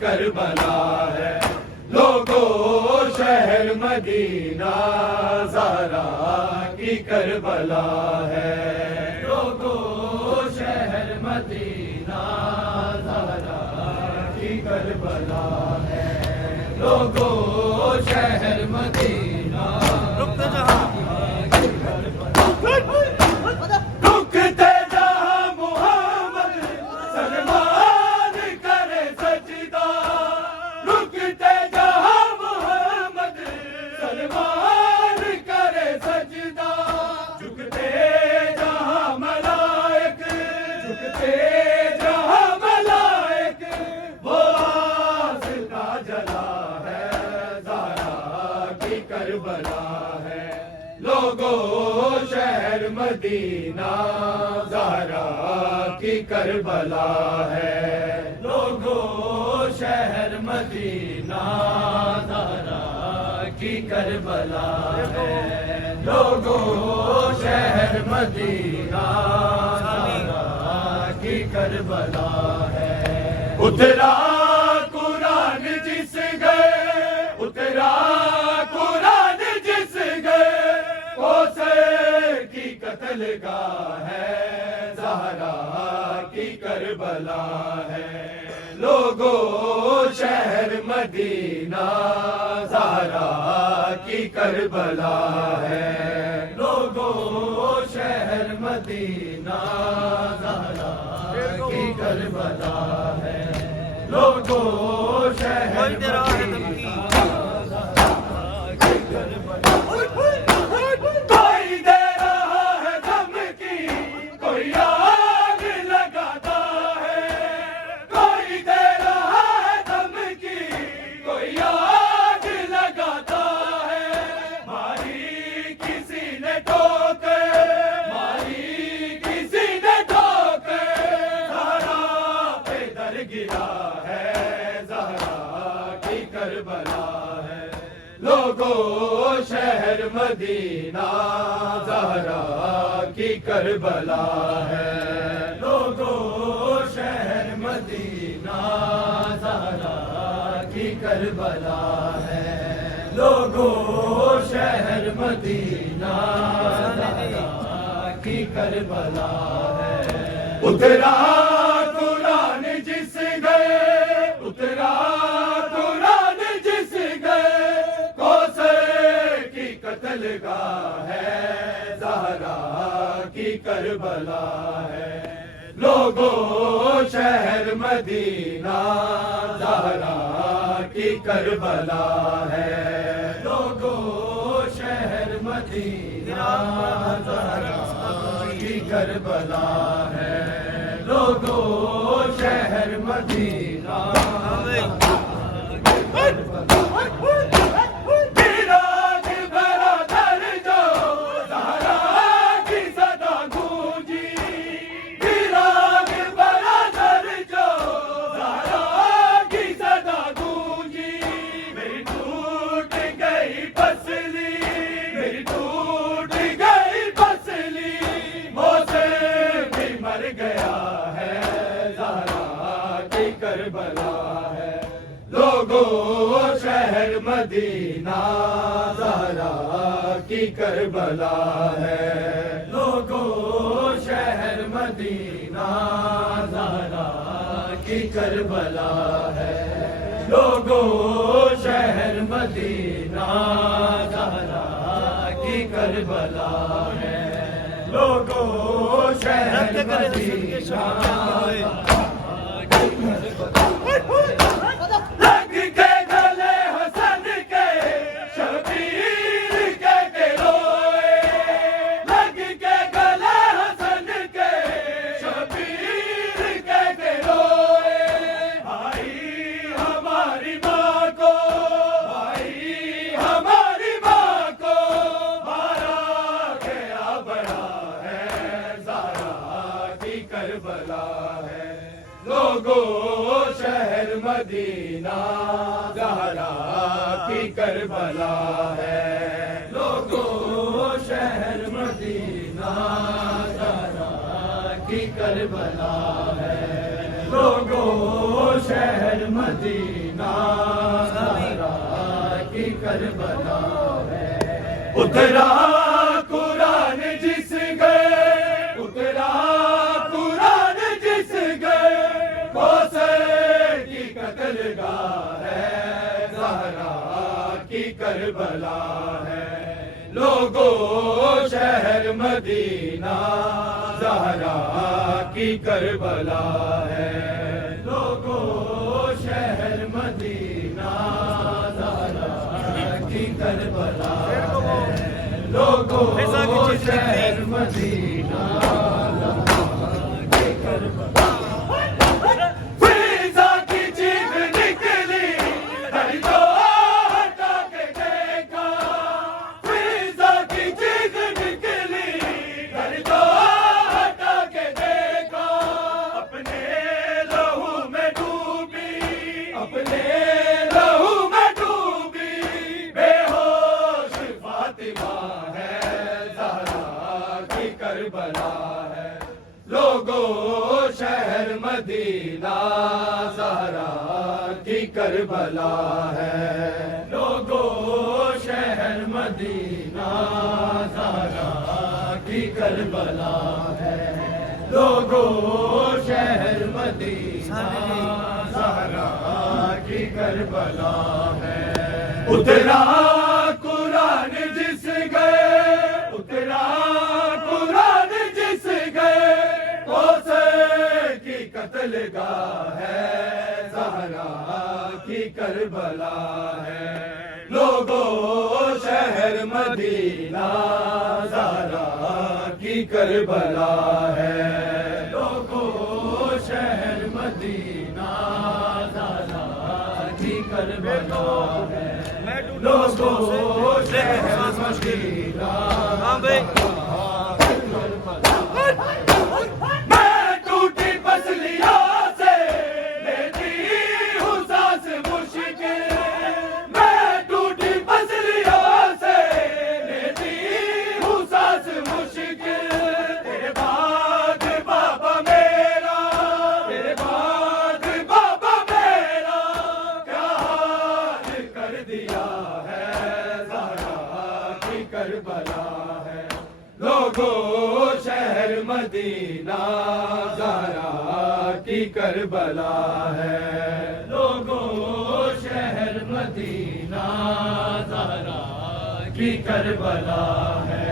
کربلا ہے، لوگو شہر مدینہ زہرا کی کربلا ہے، لوگو شہر مدینہ زہرا کی کربلا ہے، لوگو شہر مدینہ رکتے جہاں محمد سلمان کرے سجدہ، رکتے جہاں محمد سلمان کرے سجدہ، جھکتے جہاں ملائک، جھکتے جہاں ملائک، وہ آستا جلا ہے، زہرا کی کربلا ہے، لوگو شہر مدینہ زہرا کی کربلا ہے، لوگو شہر مدینہ زہرا کی کربلا ہے، لوگو شہر مدینہ زہرا کی کربلا ہے، اترا قرآن جس گئے، اترا قرآن جس گئے، کوثر کی قتل گاہ ہے، زہرا کی کربلا ہے، لوگو شہر مدینہ زہرا کی کربلا ہے، لوگو شہر مدینہ زہرا کی کربلا ہے، لوگو شہر مدینہ لوگو شہر مدینہ زہرا کی کربلا ہے، لوگو شہر مدینہ زہرا کی کربلا ہے، لوگو شہر مدینہ زہرا کی کربلا ہے، اترا قرآن جس گئے، اترا قرآن جس گئے، قتل گاہ ہے، زہرا کی کربلا ہے، لوگو شہر مدینہ زہرا کی کربلا ہے، لوگو شہر مدینہ زہرا کی کربلا ہے، لوگو شہر مدینہ کربلا ہے، لوگو شہر مدینہ زہرا کی کربلا ہے، لوگو شہر مدینہ زہرا کی کربلا ہے، لوگو شہر مدینہ زہرا کی کربلا ہے، لوگو شہر مدینہ لگ کے گلے حسن کے شبیر کے روئے، لگ کے گلے حسن کے شبیر کے روئے، بھائی ہماری ماں کو، بھائی ہماری ماں کو مارا گیا بڑا ہے، زہرا کی کربلا ہے، لوگو شہر مدینہ زہرا کی کربلا ہے، لوگو شہر مدینہ زہرا کی کربلا ہے، لوگوں شہر مدینہ زہرا کی کربلا ہے۔ اترا قرآن جس گئے، اترا قرآن جس گئے، کوثر کی قتل گاہ ہے، زہرا کی کربلا ہے۔ لوگوں شہر مدینہ زہرا کی کربلا ہے۔ لوگوں شہر مدینہ زہرا کی کربلا ہے۔ لوگوں شہر مدینہ زہرا کی کربلا ہے۔ فضا کی چیخ نکلی ہر جو ہٹا کے دیکھا، فضا کی چیخ نکلی ہر جو ہٹا کے دیکھا، اپنے لہو میں ڈوبی، اپنے لہو میں ڈوبی بے ہوش فاطمہ ہے، زہرا کی کربلا ہے۔ لوگوں شہر مدینہ زہرا کی کربلا ہے۔ لوگوں شہر مدینہ زہرا کی کربلا ہے۔ لوگوں شہر مدینہ زہرا کی کربلا ہے۔ اترا قرآن جس گئے، اترا قرآن جس گئے، کوثر کی قتل گاہ ہے، زہرا کی کربلا ہے۔ لوگوں شہر مدینہ زہرا کی کربلا ہے۔ لوگوں شہر مدینہ زہرا کی کربلا ہے۔ لوگوں شہر مدینہ میں ٹوٹی پسلیوں سے لیتی ہوں سانس مشکل، میں ٹوٹی پسلیوں سے لیتی ہوں سانس مشکل، تیرے بعد بابا میرا، تیرے بعد بابا میرا کیا حال کر دیا ہے، زہرا کی کربلا ہے۔ لوگوں شہر مدینہ زہرا کی کربلا ہے۔ لوگوں شہر مدینہ زہرا کی کربلا ہے۔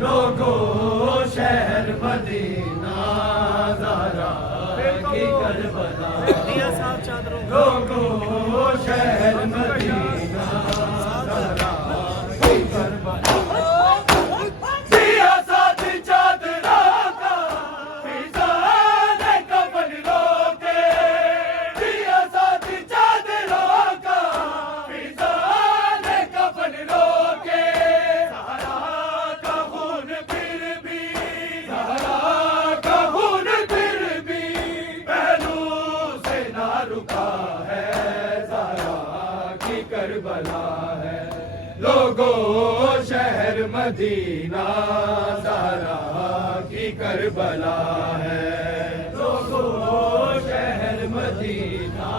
لوگوں شہر مدینہ زہرا کی کربلا ہے۔ لوگوں شہر مدینہ زہرا کی کربلا ہے۔ دیا ساتھ چادروں کا فضا نے کفن روکے، دیا ساتھ چادروں کا فضا نے کفن روکے، زہرا کا خون پھر بھی، زہرا کا خون پھر بھی پہلو سے نہ رکا ہے، زہرا کی کربلا ہے۔ لوگوں شہر مدینہ زہرا کی کربلا ہے۔ لوگوں شہر مدینہ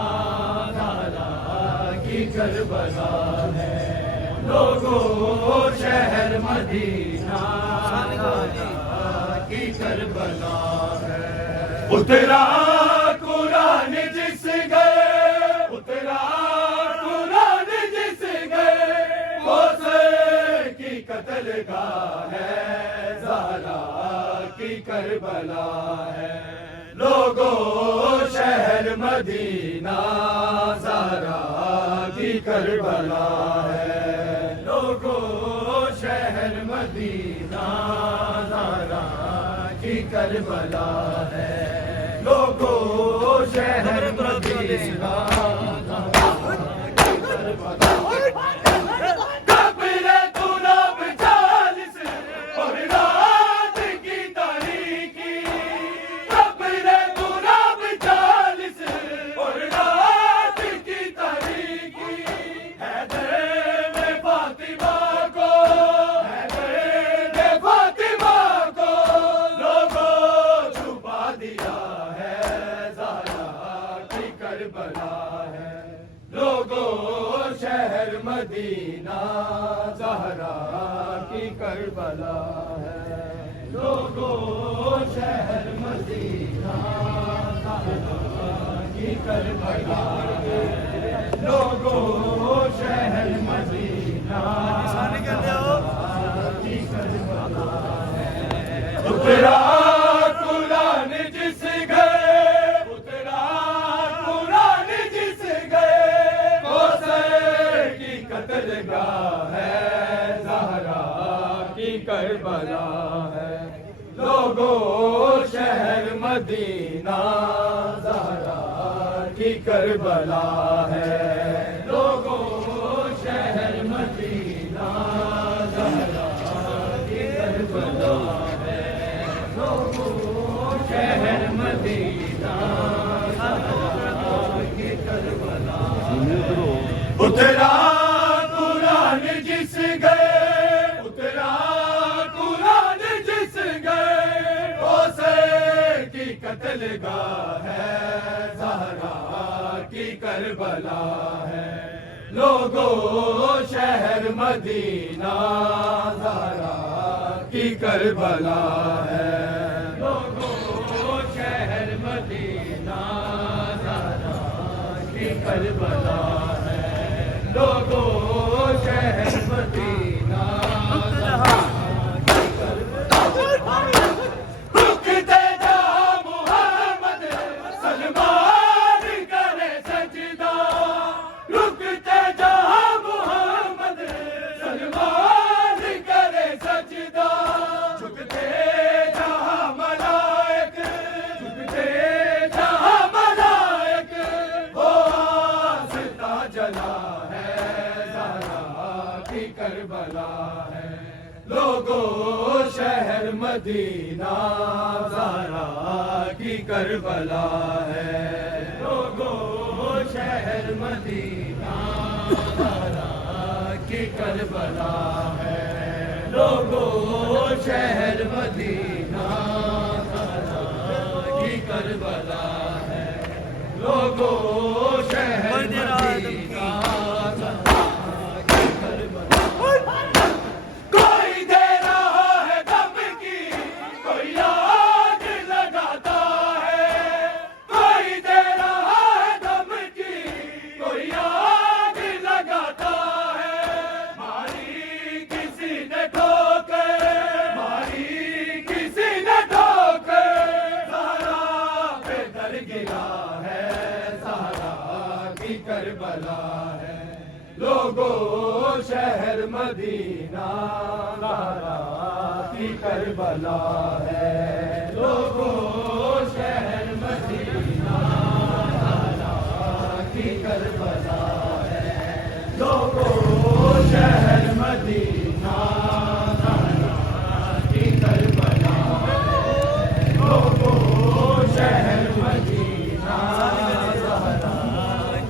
زہرا کی کربلا ہے۔ لوگوں شہر مدینہ زہرا کی کربلا ہے۔ اترا قرآن جس گئے، اترا قرآن جس گئے، کوثر کی قتل گاہ ہے، زہرا کی کربلا ہے۔ لوگوں شہر مدینہ زہرا کی کربلا ہے۔ لوگوں شہر مدینہ زہرا کی کربلا ہے۔ لوگوں شہر مدینہ زہرا کی کربلا ہے۔ قبر غلام چالیس اور رات کی تاریکی، قبر غلام چالیس اور رات کی تاریکی، حیدر نے فاطمہ کو، حیدر نے فاطمہ کو لوگوں چھپا دیا ہے، زہرا ہے لوگوں شہر مدینہ زہرا کی کربلا ہے لوگوں شہر مدینہ زہرا کی کربلا ہے لوگوں شہر مدینہ زہرا کی کربلا ہے اترا قرآن جس گئے اترا قرآن جس گئے کوثر کی قتل گاہ ہے زہرا کی کربلا ہے لوگوں شہر مدینہ زہرا کی کربلا ہے لوگوں شہر مدینہ زہرا کی کربلا ہے لوگوں شہر مدینہ زہرا کی کربلا اترا قرآن جس گئے اترا قرآن جس گئے کوثر کی قتل گاہ ہے زہرا کی کربلا ہے لوگوں شہر مدینہ زہرا کی کربلا ہے لوگوں شہر مدینہ زہرا کی کربلا ہے لوگوں شہر مدینہ زہرا کی کربلا رکتے جا محمد سلمان کرے سجدہ رکتے جا محمد سلمان کرے سجدہ جھکتے جا ملائک جھکتے جا ملائک وہ آستا جلا ہے زہرا کی کربلا ہے لوگوں شہر مدینہ زہرا کی کربلا ہے لوگوں شہر مدینہ زہرا کی کربلا ہے لوگوں شہر مدینہ زہرا کی کربلا ہے لوگوں شہر مدینہ کوئی دے رہا ہے دم کی کوئی آگ لگاتا ہے کوئی دے رہا ہے دم کی کوئی آگ لگاتا ہے ماری کسی نے ٹھوکر ماری کسی نے ٹھوکر زہرا پہ در گرا ہے زہرا کی کربلا ہے لوگوں شہر مدینہ زہرا کی کربلا ہے لوگوں شہر مدینہ زہرا کی کربلا ہے لوگوں شہر مدینہ زہرا کی کربلا ہے لوگوں شہر مدینہ زہرا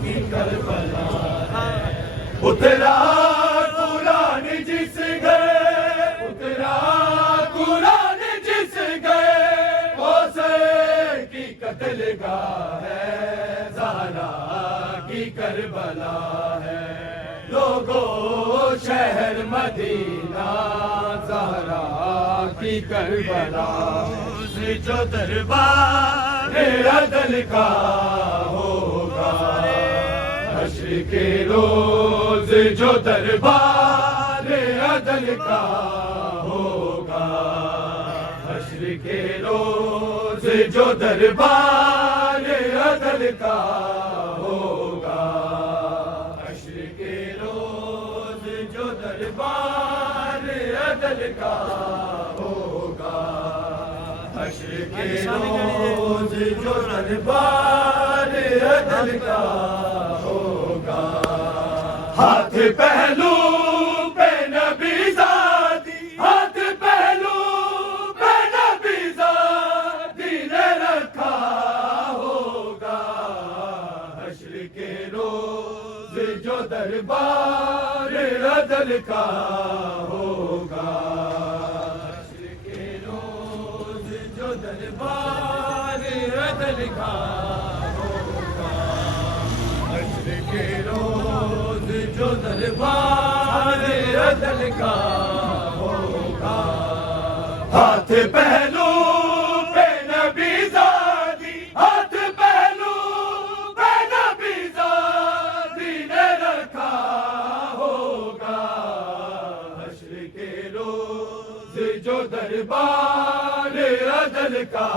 کی کربلا ہے اترا قرآن جس گئے اترا قرآن جس گئے کوثر کی قتل گاہ ہے زہرا کی کربلا ہے لوگوں شہر مدینہ زہرا کی کربلا سے جو دربار عدل کا ہوگا حشر کے روز جو دربار عدل کا ہوگا حشر کے روز جو دربار عدل کا ہوگا حشر کے روز جو دربار عدل کا ہوگا حشر کے روز جو دربار عدل کا ہوگا ہاتھ پہلو پہ نبی زادی ہاتھ پہلو پہ نبی زادی نے رکھا ہوگا حشر کے روز جو دربار عدل کا ہوگا حشر کے روز جو دربار عدل کا ہوگا کے روز جو دربار عدل کا ہوگا، ہاتھ پہلو پہ نبی زادی، ہاتھ پہلو پہ نبی زادی نے رکھا ہوگا، حشر کے روز جو دربار عدل کا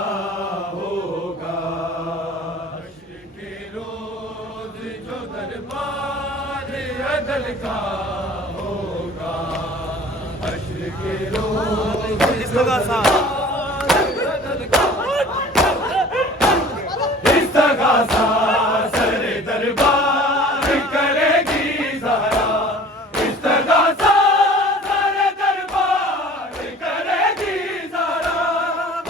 ہوگا، حشر کے روز جو دربار عدل کا ہوگا، حشر کے روز استغاثہ سر دربار کرے گی زہرا، استغاثہ سر دربار کرے گی زہرا،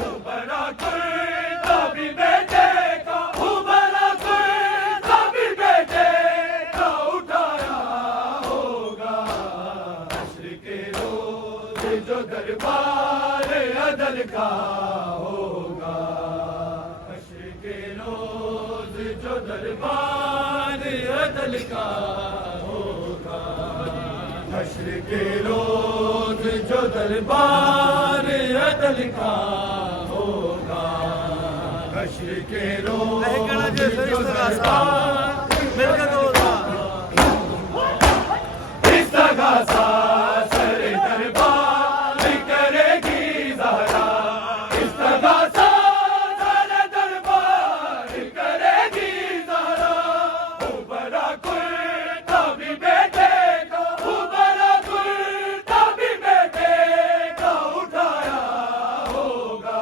ابھرا کرتا بھی بیٹے کا، ابھرا کرتا بھی بیٹے کا اٹھایا ہوگا، حشر کے روز جو دربار عدل کا ہوگا، حشر کے روز جو دربار عدل کا ہوگا، حشر کے روز جو دربار عدل کا ہوگا، حشر کے روز جو استغاثہ سر دربار کرے گی زہرا، استغاثہ سر دربار کرے گی زہرا، ابھرا کرتا بھی بیٹے کا، ابھرا کرتا بھی بیٹے کا اٹھایا ہوگا،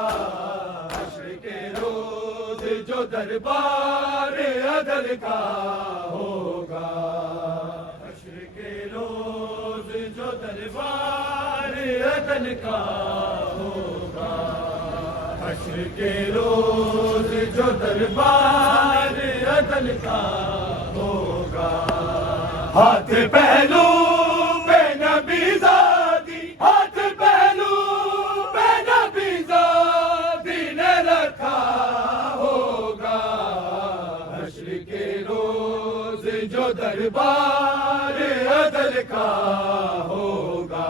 حشر کے روز جو دربار عدل کا ہوگا، حشر کے روز جو دربار عدل کا ہوگا، حشر کے روز جو دربار عدل کا ہوگا، ہاتھ پہلو پہ نبی زادی، ہاتھ پہلو پہ نبی زادی نے رکھا ہوگا، حشر کے روز جو دربار عدل کا ہوگا،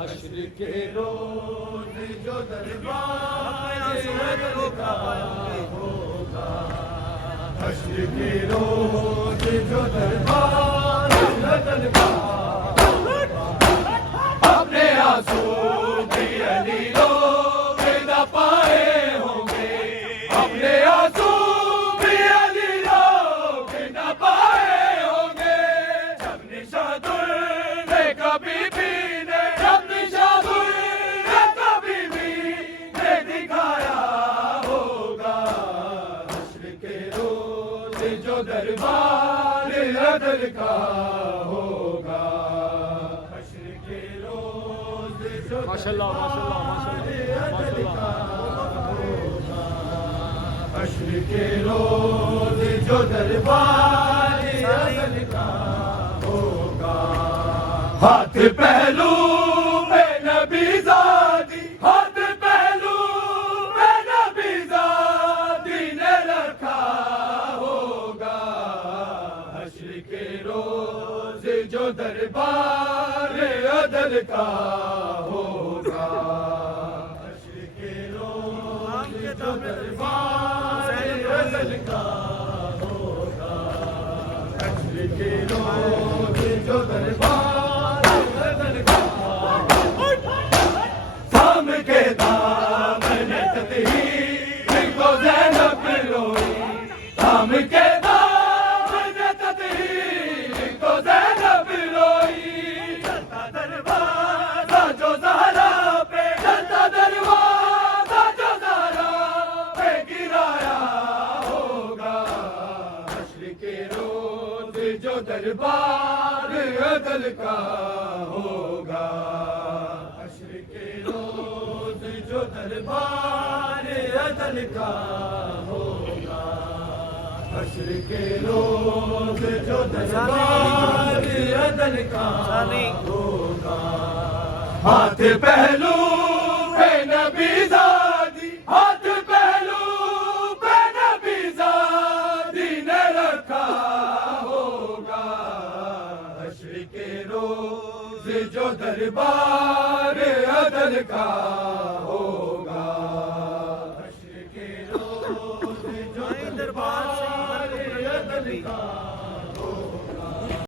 حشر کے روز جو دربار عدل کا ہوگا، حشر کے روز جو دربار عدل کا ہوگا، اپنے آنسو بھی علی لوگ نہ پائے ہوں گے، اپنے آنسو بھی علی لوگ نہ پائے ہوں گے، جب نشاطر نے کبھی بھی نے، جب نشاطر نے کبھی بھی نے دکھایا ہوگا، حشر کے روز جو دربار عدل کا ہوگا، حشر کے روز جو دربار عدل کا ہوگا، حشر کے روز جو دربار عدل کا ہوگا، ہاتھ پہلو پہ نبی زادی، ہاتھ پہلو پہ نبی زادی نے رکھا ہوگا، حشر کے روز جو دربار عدل کا ہوگا، حشر کے روز جو دربار عدل کا ہوگا، حشر کے روز جو دربار عدل کا ہوگا، سام کے دامن تطہیر کو زینب روئی، سام کے دامن تطہیر کو زینب روئی، چلتا دروازہ جو زہرا پہ، چلتا دروازہ جو زہرا پہ گرایا ہوگا، حشر کے روز جو دربار عدل کا ہوگا، حشر کے روز جو دربار عدل کا ہوگا، حشر کے روز جو دربار عدل کا ہوگا، ہاتھ پہلو پہ نبی زادی، ہاتھ پہلو پہ نبی زادی نے رکھا ہو روز جو دربار عدل کا ہوگا، حشر کے روز جو دربار عدل کا